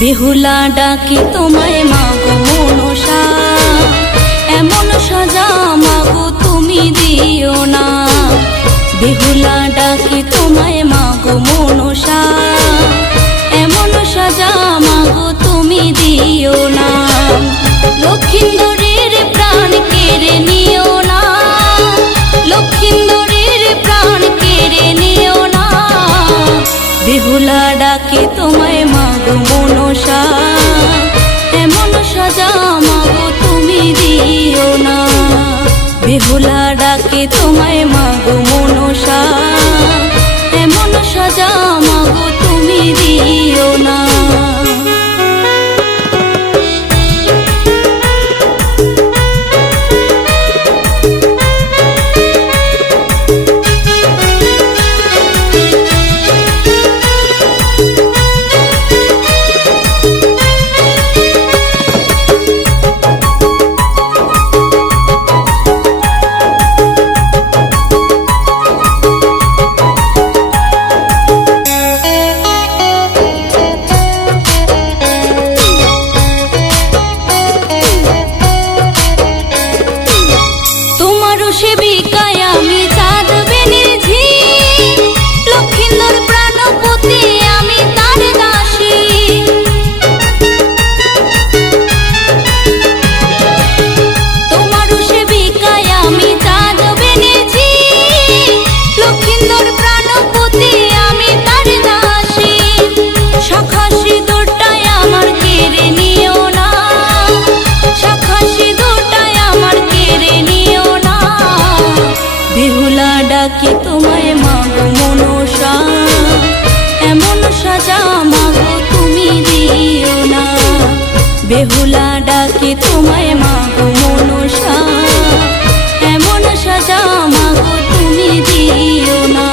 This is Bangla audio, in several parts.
বেহুলা ডাকি তোমায় মাগো মনসা, এমন সাজা মাগো তুমি দিও না। বেহুলা ডাকি তোমায় মাগো মনসা, এমন সাজা মাগো তুমি দিও না। লক্ষিন্দরের প্রাণ কেড়ে নিও না, লক্ষিন্দরের প্রাণ কেড়ে নিও না। বেহুলা ডাকি তোমায় মাগো মনসা, এমন সাজা মাগো তুমি দিও না। বেহুলা ডাকি তোমায় মাগো মনসা, এমন সাজা মাগো তুমি দিও না। সেবিকায় আমি চাঁদ বেনেছি, লক্ষিন্দর প্রাণপতি আমি তার দাসী। তোমারও সেবিকায় আমি চাঁদ বেনেছি, লক্ষিন্দর প্রাণপতি আমি তার দাসী। শাখা সিঁদুরটায় আমার কেড়ে নিও না, শাখা সিঁদুরটায় আমার কেড়ে নিও না। বেহুলা ডাকি তোমায় মাগো মনসা, এমন সাজা মাগো তুমি দিও না। বেহুলা ডাকি তোমায় মাগো মনসা, এমন সাজা মাগো তুমি দিও না।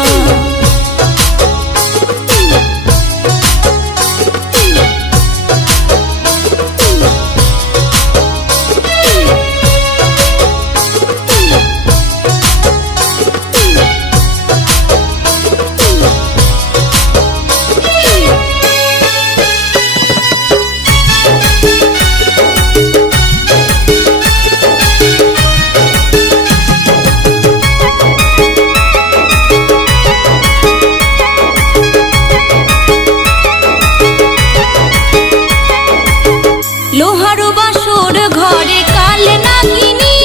লোহার বাসর ঘরে কাল নাগিনী,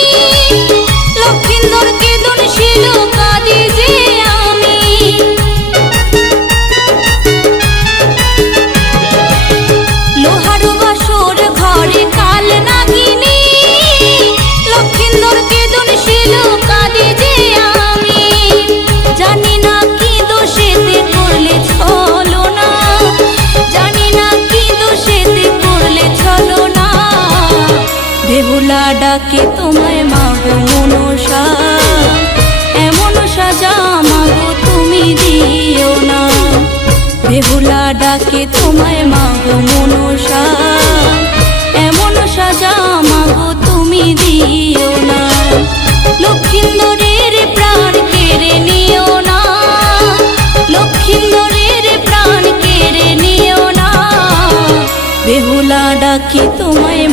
লক্ষিন্দরকে দর্শিল কাঁদি যে আমি। লোহার বাসর ঘরে কাল নাগিনী, লক্ষিন্দরকে দর্শিল কাঁদি যে আমি। জানি না কি দোষেতে করলে ছলনা, জানি না কি দোষেতে করলে ছলনা। বেহুলা ডাকি তোমায় মাগো মনসা, এমন সাজা মাগো তুমি দিও না। বেহুলা ডাকি তোমায় মাগো মনসা, এমন সাজা মাগো তুমি দিও না। লক্ষিন্দরের প্রাণ কেড়ে নিও না, লক্ষিন্দরের প্রাণ কেড়ে নিও না। বেহুলা ডাকি তোমায়